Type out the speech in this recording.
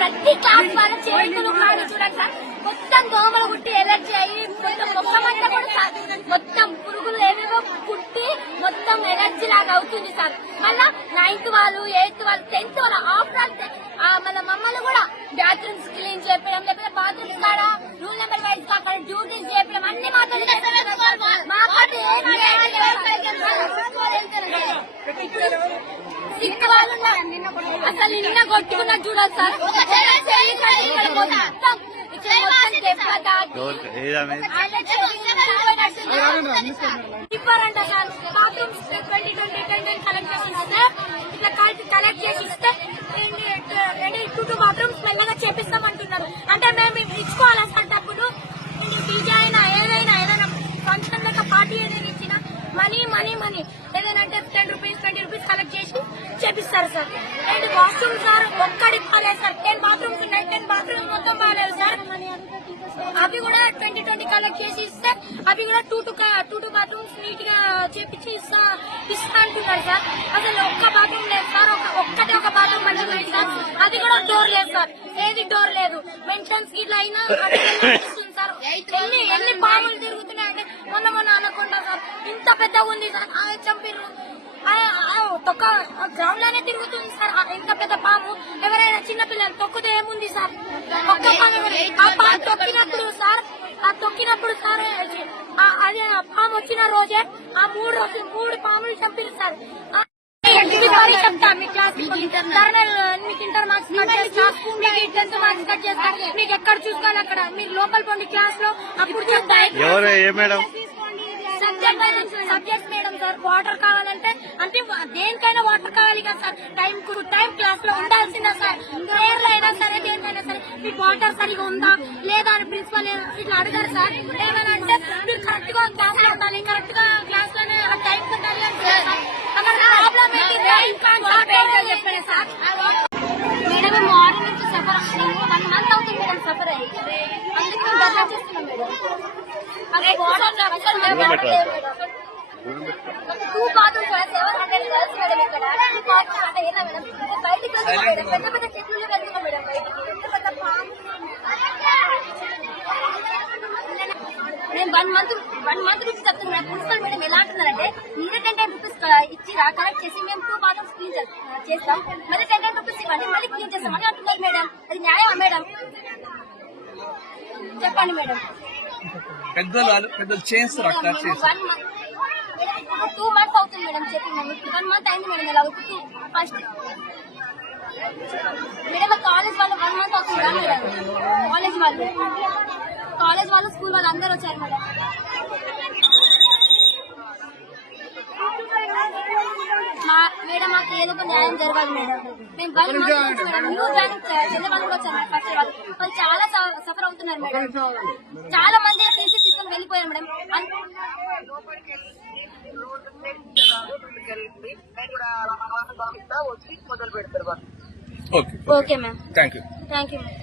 ప్రతి క్లాస్ వాళ్ళ చేతులు కానీ చూడండి సార్, మొత్తం దోమలు కుట్టి ఎలర్జీ అయ్యి మొత్తం మొక్కమంతా కూడా మొత్తం పురుగులు ఏవేవో కుట్టి మొత్తం ఎలర్జీ లాగా అవుతుంది సార్. మళ్ళా 9th వాళ్ళు 8th వాళ్ళు 10th వాళ్ళు ఆఫ్టర్ మళ్ళీ మమ్మల్ని కూడా బాత్రూమ్స్ క్లీన్ చేయడం, లేకపోతే బాత్రూమ్స్ కాడ రూల్ నెంబర్ వైజ్ అక్కడ డ్యూటీస్ చేయడం అన్ని మాతో అసలు నిన్న కొట్టుకున్నా చూడాలి సార్. ఇవ్వరంట సార్. బాత్రూమ్స్ 2020 కలెక్ట్ చేసి ఇట్లా కలెక్ట్ చేసి ఇస్తే 2 బాత్రూమ్స్ మెల్లగా చేపిస్తామంటున్నారు. అంటే మేము ఇచ్చుకోవాలా సార్ డబ్బులు? డీజే అయినా ఏదైనా ఫంక్షన్ లెక్క పార్టీ ఏదైనా ఇచ్చినా మనీ ఏదైనా అంటే 10 రూపీస్ 20 రూపీస్ కలెక్ట్ చేసి చేపిస్తారు సార్. అండ్ వాష్రూమ్ సార్ ఒక్కడి బాగాలేదు సార్. 10 బాత్రూమ్స్ ఉన్నాయి, 10 బాత్రూమ్స్ మొత్తం బాగాలేదు సార్. అవి కూడా 2020 కలెక్ట్ చేసి ఇస్తే అవి కూడా 2 బాత్రూమ్స్ నీట్ గా చేపించి ఇస్తా అంటున్నారు సార్. అసలు ఒక్క బాత్రూమ్ లేదు సార్. ఒక్కటే ఒక బాత్రూమ్ మంచిగా ఉంది సార్. అది కూడా డోర్ లేదు సార్. ఏది డోర్ లేదు. మెయింటెనెన్స్ గిట్లా అయినా సార్. ఎన్ని పాములు తిరుగుతున్నాయంటే మొన్న అనకుండా సార్ ఇంత పెద్దగా ఉంది సార్. చంపిర్రు తొక్క గ్రౌండ్ లోనే తిరుగుతుంది సార్. ఇంత పెద్ద పాము ఎవరైనా చిన్నపిల్లలు తొక్కితే ఏముంది సార్? ఒక్క పాము తొక్కినప్పుడు సార్ అదే పాము వచ్చిన రోజే ఆ 3 పాములు చంపిరు సార్. చెప్తా మీ క్లాస్ మీకు ఇంటర్ మార్క్స్ కట్ చేస్తా, మీకు 10th మార్క్స్ కట్ చేస్తా. మీకు ఎక్కడ చూసుకోవాలి అక్కడ మీరు లోపల పోండి క్లాస్ లో. అప్పుడు చెప్తా సబ్జెక్ట్ మేడం సార్. వాటర్ కావాలంటే అంటే దేనికైనా వాటర్ కావాలి కదా సార్. టైం క్లాస్ లో ఉండాల్సిందా సార్. ప్రేయర్ లో అయినా సరే దేనికైనా సరే మీకు వాటర్ సరిగా ఉందా లేదా అని ప్రిన్సిపల్ ఇట్లా అడగారు సార్. ఏమైనా అంటే మీరు కరెక్ట్ గా క్లాస్ లో ఉండాలి, కరెక్ట్ గా క్లాస్ లోనే టైం ఉండాలి అని అక్కడ ప్రాబ్లం చెప్పాను సార్. మేడం మార్నింగ్ నుంచి సఫర్ అవుతున్నాము. 1 month అవుతుంది మేడం సఫర్ అయ్యి. అందుకే మేము బదలా చేస్తున్నాం మేడం. 2 bathrooms 700 girls madam. ఇక్కడ అంటే ఏనా మేడం బయటికి వెళ్తున్నాం మేడం. పెద్ద చెట్లు వెళ్తున్నాం మేడం బయటికి. పెద్ద మేము 1 month రూపీస్ చెప్తున్నాం. ప్రిన్సిపల్ మేడం ఎలా అంటున్నారంటే మీరే 10 రూపీస్ ఇచ్చిరా కలెక్ట్ చేసి మేము 2 బాత్రూమ్స్ క్లీన్ చేస్తాం, మళ్ళీ 10 రూపీస్ ఇవ్వండి మళ్ళీ క్లీన్ చేస్తాం అని అంటున్నారు మేడం. అది న్యాయమా మేడం? చెప్పండి మేడం. పెద్దలు చేస్తారు 2 months అవుతుంది మేడం చెప్పి. 1 month అయింది మేడం. ఇలా అవుతుంది ఫస్ట్ మేడం. కాలేజ్ వాళ్ళు 1 month అవుతుంది కదా మేడం. కాలేజ్ వాళ్ళు స్కూల్ వాళ్ళు అందరూ వచ్చారు మేడం. మేడం మాకు ఏదో న్యాయం జరగాలి మేడం. మేము 1 month నుంచి మేడం న్యూ జాయిన్ చెల్లె వాళ్ళు కూడా వచ్చారు మేడం. ఫస్ట్ వాళ్ళు చాలా సఫర్ అవుతున్నారు మేడం. చాలా మంది టీసీ తీసుకొని వెళ్ళిపోయారు madam. Okay ma'am. Thank you ma'am.